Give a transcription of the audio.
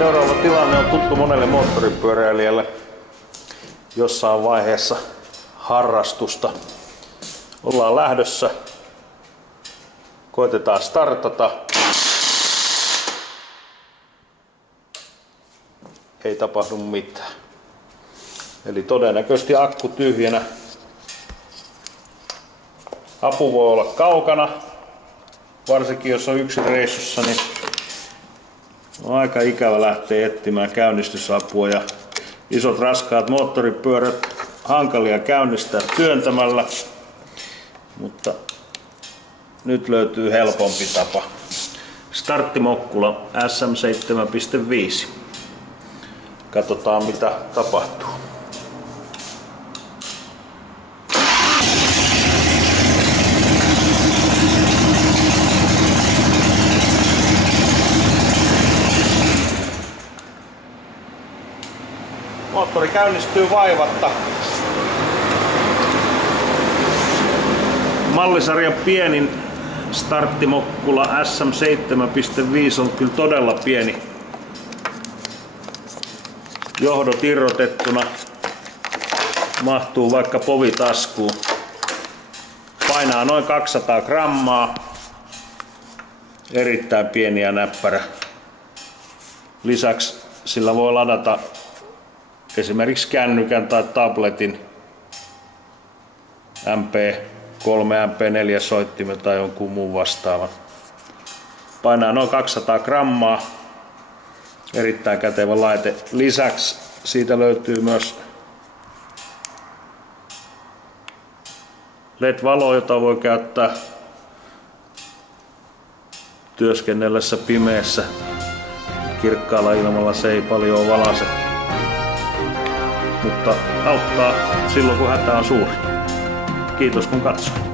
Seuraava tilanne on tuttu monelle moottoripyöräilijälle jossain vaiheessa harrastusta. Ollaan lähdössä, koitetaan startata. Ei tapahdu mitään. Eli todennäköisesti akku tyhjänä. Apu voi olla kaukana, varsinkin jos on yksin reissussa, niin on aika ikävä lähteä etsimään käynnistysapua, ja isot raskaat moottoripyörät hankalia käynnistää työntämällä, mutta nyt löytyy helpompi tapa. Starttimokkula SM7.5. Katsotaan mitä tapahtuu. Moottori käynnistyy vaivatta. Mallisarjan pienin starttimokkula SM7.5 on kyllä todella pieni. Johdot irrotettuna mahtuu vaikka povitaskuun. Painaa noin 200 grammaa. Erittäin pieni ja näppärä. Lisäksi sillä voi ladata esimerkiksi kännykän tai tabletin MP3, MP4 soittimen tai jonkun muun vastaavan. Painaa noin 200 grammaa. Erittäin kätevä laite. Lisäksi siitä löytyy myös LED-valo, jota voi käyttää työskennellessä pimeässä. Kirkkaalla ilmalla se ei paljon valaise, mutta auttaa silloin kun hätä on suuri. Kiitos kun katsoit.